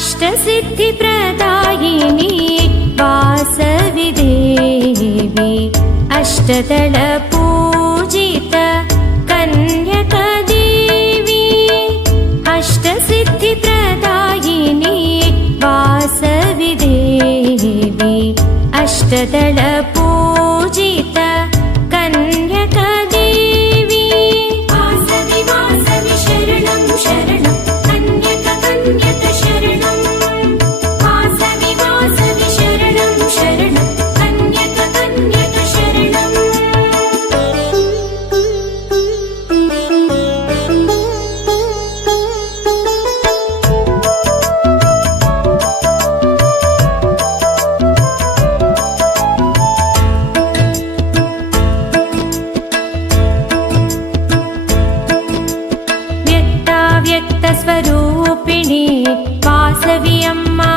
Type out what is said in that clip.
अष्टसिद्धिप्रदायिनी वासवि देवी अष्टदलपूजित कन्यका देवी अष्टसिद्धिप्रदायिनी वासवि देवी अष्टदलपूजित कन्यका देवी वासवि वासवि शरणं शरणं कन्यका कन्यका शरणं वासवि वासवि शरणं शरणं कन्यका कन्यका शरणं व्यक्ताव्यक्तस्वरूपिणी वासवि अम्मा